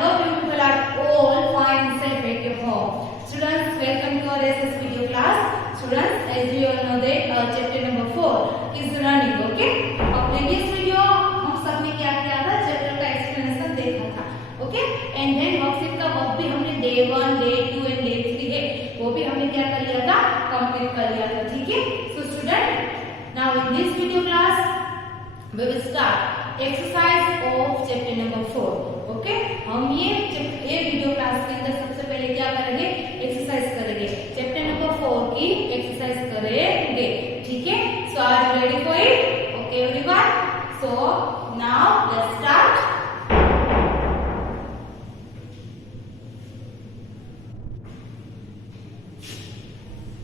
hope you people are all fine and safe at your home. Students, welcome to our SS video class. Students, as you all know that chapter number 4 is running. Okay. Previous video हम सबने क्या किया था, chapter का explanation देखा था. Okay. And then worksheet का work भी हमने day 1, day 2 and day 3 है, वो भी हमने क्या कर लिया था, कंप्लीट कर लिया था. ठीक है. So student, now in this video class we will start exercise of chapter number 4. Okay. हम ये वीडियो क्लास के अंदर सबसे पहले क्या करेंगे, एक्सरसाइज करेंगे. चैप्टर नंबर 4 की एक्सरसाइज करेंगे. ठीक है. So are you ready for it? Okay everyone. So now let's start.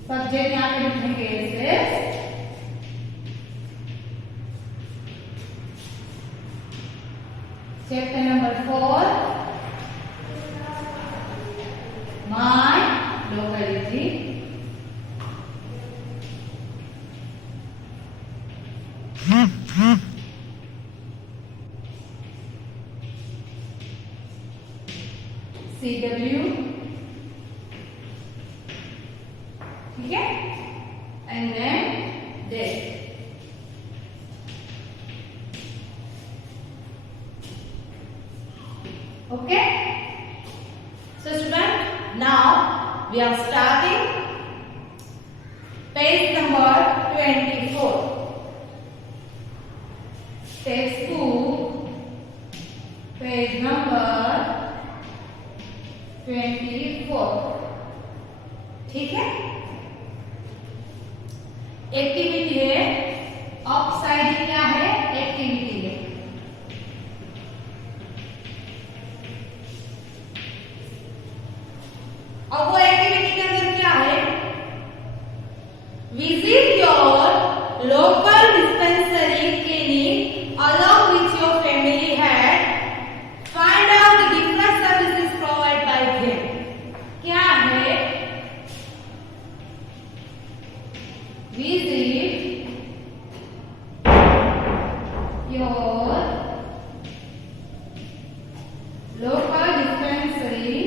Subject यहाँ पे लिखेंगे ऐसे. Chapter number 4, my locality. CW. ठीक है. And then date. Okay. So student, now we are starting page number 24. Textbook page number 24. ठीक है. Activity है. Upside क्या है, एक्टिविटी है. अब वो एक्टिविटी के अंदर क्या है, visit your local dispensary clinic along with your family head, find out the different services provided by them. क्या है, visit your local dispensary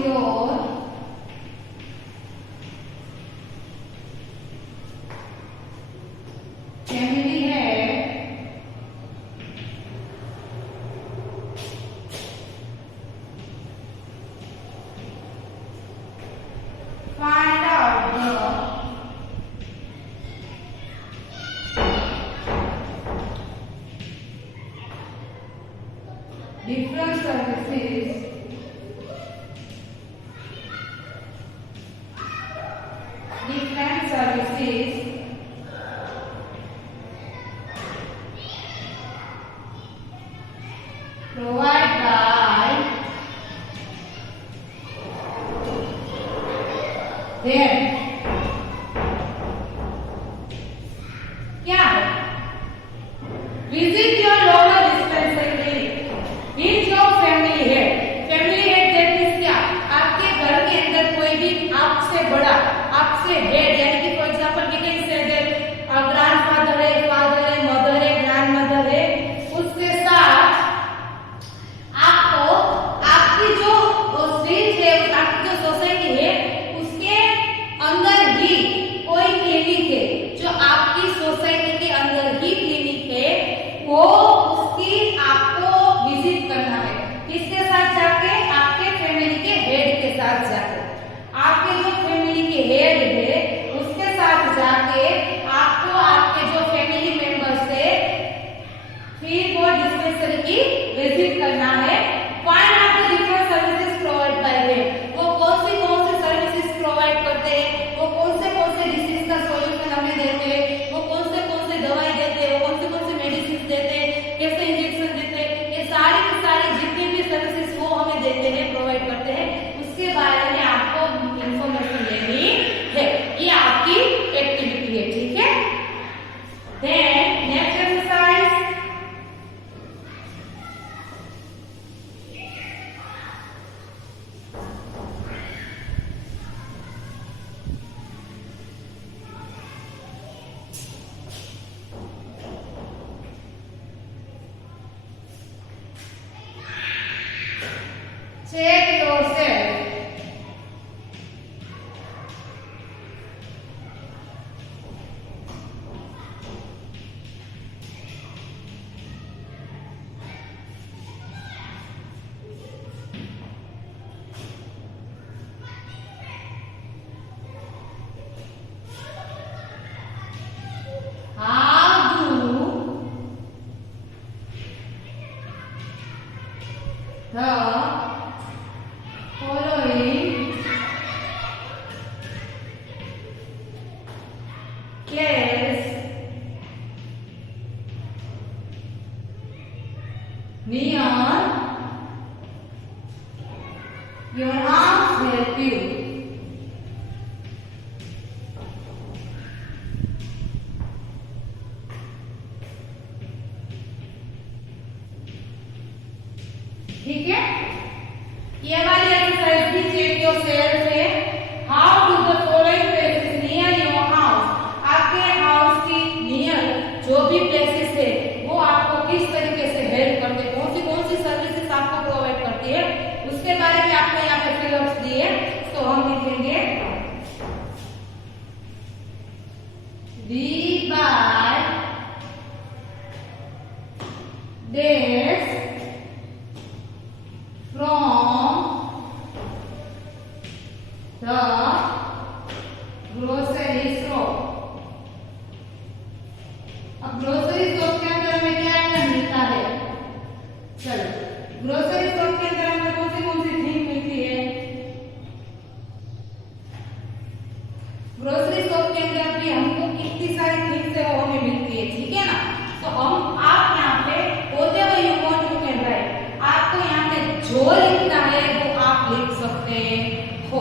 clinic along with your family head, find out the different services provided by them. क्या है, visit your local dispensary with your family head. near your arms help you. ठीक है, ये वाली exercise भी check yourself है। How do the following places near your house, आपके house की नियर जो भी प्लेसेस है वो आपको किस तरीके से हेल्प करते हैं, कौन सी सर्विसेज आपको प्रोवाइड करती है, उसके बारे में आपको यहाँ पे फिलअप्स दिए। तो हम लिखेंगे the buy days from the grocery store। अब ग्रोसरी स्टोर के अंदर हमें क्या क्या मिलता है, चलो ग्रोसरी स्टोर के अंदर हमें कौन सी थिंग मिलती है। ग्रोसरी स्टोर के अंदर भी हमको कितनी सारी थिंग्स है वो हमें मिलती है, ठीक है ना। तो हम आप यहाँ पे whatever you want you can write, आपको यहाँ पे जो लिखना है वो आप लिख सकते हो,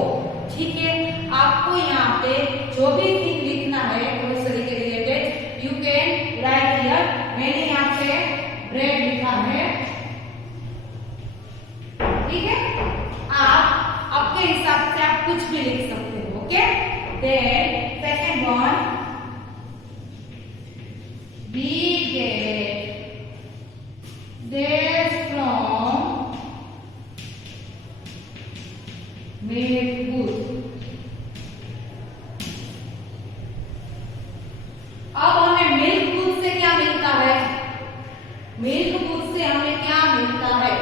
ठीक है। आपको यहाँ पे जो भी थिंग लिखना है ग्रोसरी के related you can write here. मैंने यहाँ पे ब्रेड लिखा है, ठीक है। आप अपने हिसाब से आप कुछ भी लिख सकते हो, okay. Then second one, we get this from milk booth। अब हमें मिल्क बूथ से क्या मिलता है, मिल्क बूथ से हमें क्या मिलता है,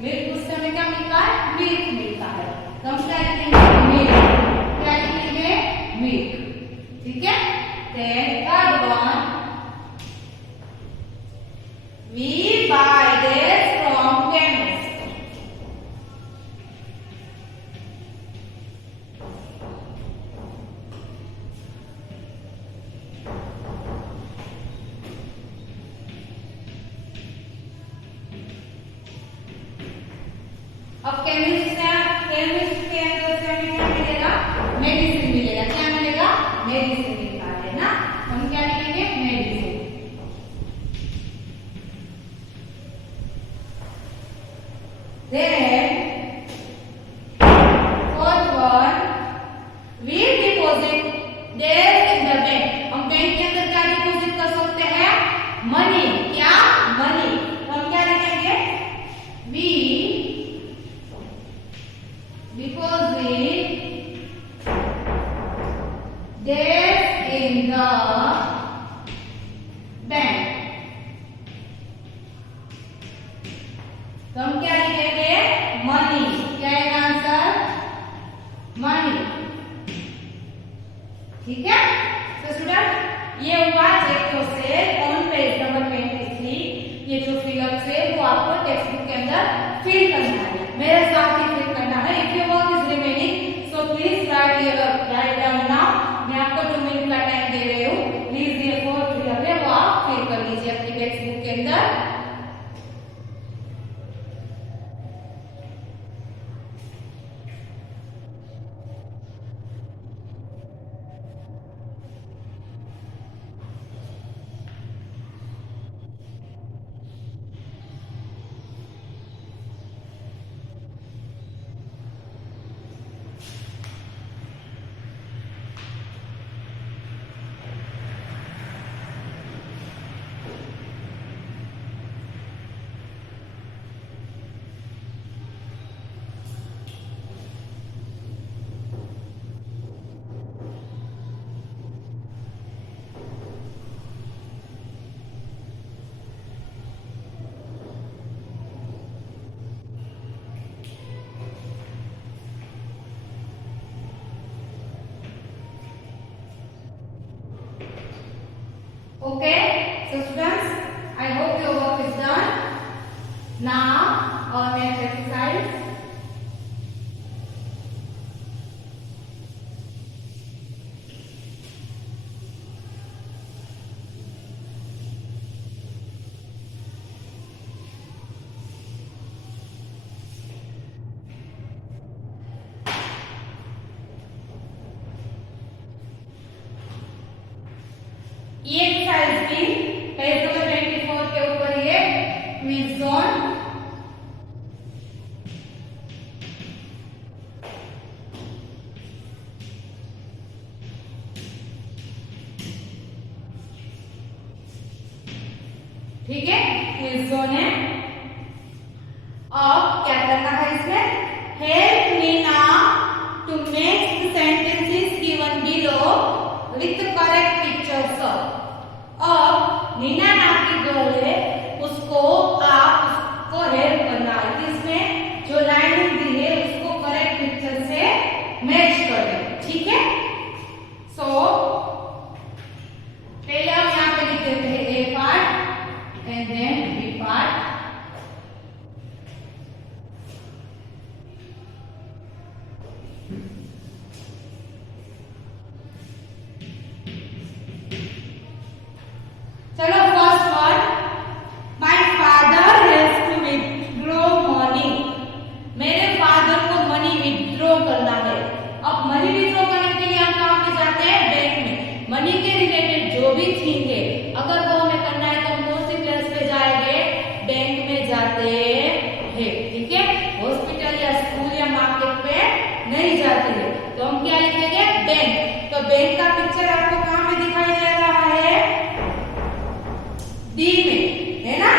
मिल्क बूथ से हमें क्या मिलता है, मिल्क मिलता है। तो हम क्या लिखेंगे, मिल्क, क्या लिखेंगे, मिल्क, ठीक है। Then third one, we buy this from chemist। अब केमिस्ट के अंदर से हमें क्या मिलेगा, मेडिसिन मिलेगा। क्या मिलेगा, मेडिसिन लिखा है ना, हम क्या लिखेंगे, medicine. Then fourth one, we deposit this in the bank। हम बैंक के अंदर क्या डिपॉजिट कर सकते हैं, मनी। क्या, मनी। हम क्या लिखेंगे, we deposit this in the bank। तो हम क्या लिखेंगे, मनी। क्या है आंसर, मनी, ठीक है। तो स्टूडेंट ये हुआ check yourself on page number 23। ये जो फिलअप है वो आपको टेक्स्ट बुक के अंदर फिल करना है, मेरे साथ ही फिल करना है। If your work is remaining so please write down now. मैं आपको 2 मिनट का टाइम दे रही हूँ, प्लीज ये फोर्थ फिलअप है वो आप फिल कर लीजिए अपनी टेक्स्ट बुक के अंदर। Okay, so students, I hope your work is done. Now, our next exercise. ठीक है, क्विज जोन है। अब क्या करना है इसमें, help Meena to make the sentences given below with correct pictures. अब मीना नाम की गर्ल है, उसको आप उसको हेल्प करना है, इसमें जो लाइन दी है उसको करेक्ट पिक्चर से मैच कर दें, ठीक है। सो पहले हम यहाँ पे लिख देते हैं A part and then B part. चलो first one, my father has to withdraw money. मेरे फादर को मनी विथड्रॉ करना है। अब मनी विथड्रॉ करने के लिए हम कहाँ पे जाते हैं, बैंक में। मनी के रिलेटेड जो भी थिंग है अगर वो हमें करना है तो हम कौन सी प्लेस पे जाएंगे, बैंक में जाते हैं, ठीक है। हॉस्पिटल या स्कूल या मार्केट पे नहीं जाते हैं, तो हम क्या लिखेंगे, बैंक। तो बैंक का पिक्चर आपको कहाँ पे दिखाई दे रहा है, डी में, है ना।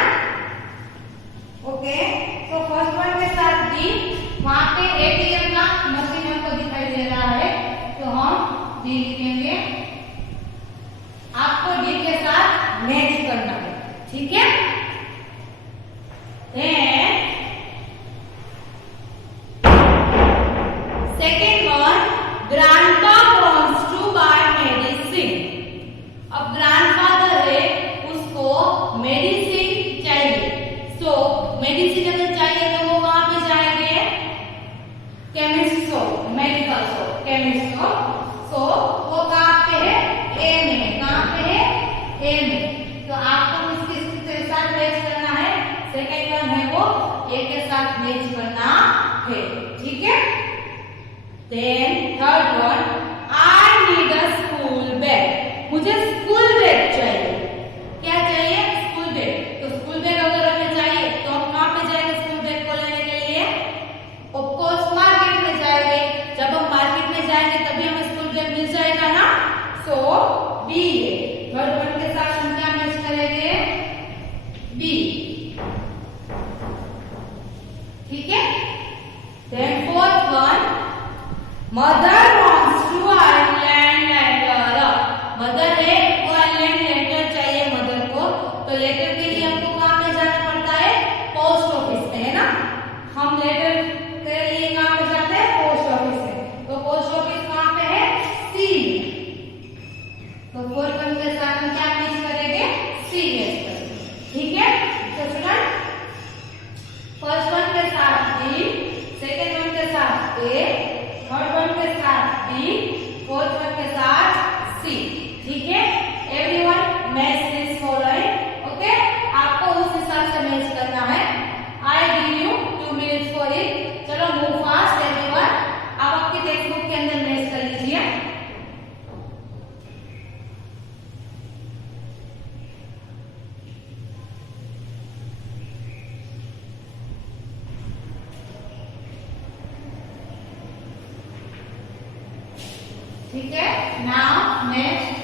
ओके, तो फर्स्ट वन के साथ डी, वहां पे एटीएम का मशीन हमको दिखाई दे रहा है, तो हम डी लिखेंगे। आपको डी के साथ मैच करना है, ठीक है। Then second one, grandpa wants to buy medicine. अब ग्रैंडफादर है, उसको मेडिसिन चाहिए। सो मेडिसिन अगर चाहिए तो वो कहाँ पे जाएंगे, chemist shop, medical shop, chemist shop. So वो कहाँ पे है, ए में। कहाँ पे है, ए में। तो आपको इसके साथ मैच करना है। सेकेंड वन है वो ए के साथ मैच करना है, ठीक है। Then third one, I need a school bag. मुझे स्कूल बैग चाहिए। क्या चाहिए, स्कूल बैग। तो स्कूल बैग अगर हमें चाहिए तो हम कहाँ पे जाएंगे स्कूल बैग को लेने के लिए, ऑफ कोर्स मार्केट में जाएंगे। जब हम मार्केट में जाएंगे तभी हमें स्कूल बैग मिल जाएगा ना। सो बी है। थर्ड वन के साथ हम क्या मैच करेंगे, बी, ठीक है। Then fourth one, mother wants to island letter. Mother है, वो आइलैंड लेटर चाहिए मदर को। तो लेटर के लिए हमको कहाँ पे जाना पड़ता है, पोस्ट ऑफिस में, है ना। हम लेटर के लिए कहाँ पे जाते हैं, पोस्ट ऑफिस में। तो पोस्ट ऑफिस कहाँ पे है, सी में। तो फोर्थ वन के साथ हम क्या मैच करेंगे, सी मैच करेंगे, ठीक है। तो स्टूडेंट फर्स्ट वन के साथ डी, सेकेंड वन के साथ ए, थर्ड वन के साथ बी, फोर्थ वन के साथ सी, ठीक है। Everyone match this following, okay. आपको उस हिसाब से मैच करना है। I give you 2 minutes for it. चलो मूव फास्ट एवरीवन। आप आपकी टेक्स्ट बुक के अंदर मैच कर लीजिए। ठीक है, नाउ नेक्स्ट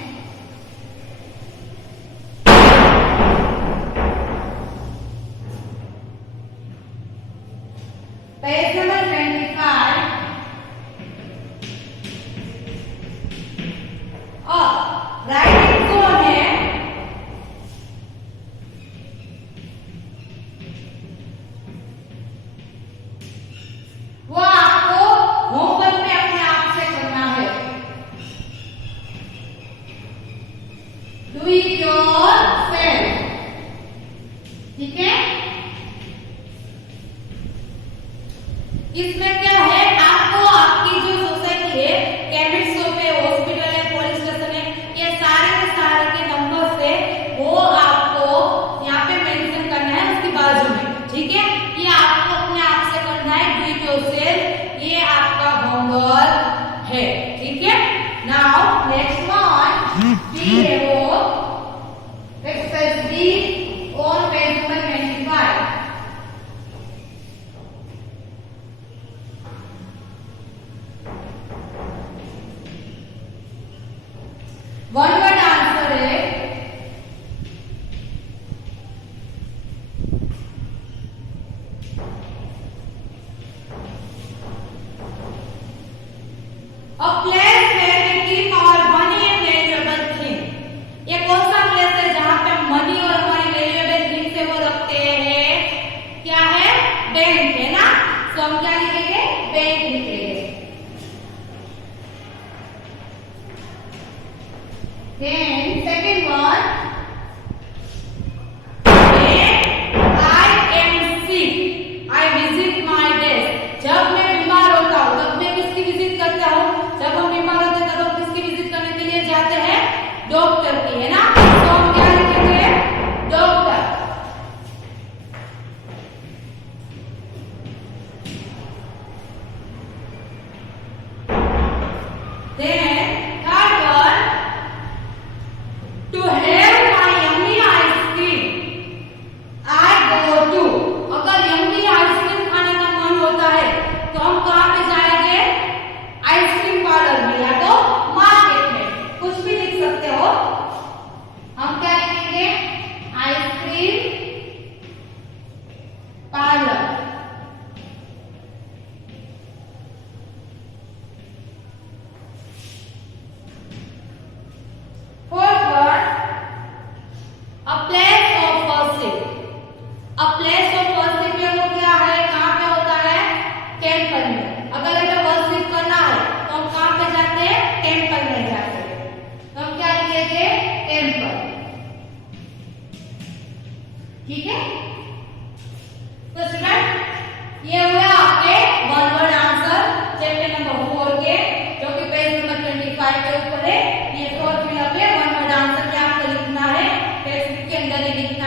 पेज नंबर 25। और राइटिंग जोन है, वो आपको होमवर्क में अपने आप से करना है। डू इट योरसेल्फ, ठीक है। इसमें क्या है, आपको आपकी जो सोसाइटी है, केमिस्ट शॉप है, हॉस्पिटल है, पुलिस स्टेशन है, ये सारे के सारे के नंबर से वो आपको यहाँ पे मेंशन करना है उसकी बाजू में, ठीक है। ये आपको अपने आप से करना है, डू इट योरसेल्फ। ये आपका होमवर्क है, ठीक है। नाउ नेक्स्ट वन बी है, वो exercise be on page number 25। अब प्लेस ऑफ वर्शिप ये वो क्या है, कहाँ पे होता है, टेम्पल में। अगर हमें वर्शिप करना है तो हम कहाँ पे जाते हैं, टेम्पल में जाते हैं। तो हम क्या लिखेंगे, टेम्पल। ठीक है, तो स्टूडेंट ये हुआ आपके one word answer chapter number 4 के, जो कि पेज नंबर 25 के ऊपर है। ये 4 फिलअप है, वन वर्ड आंसर क्या आपको लिखना है, टेक्स्ट बुक के अंदर ही लिखना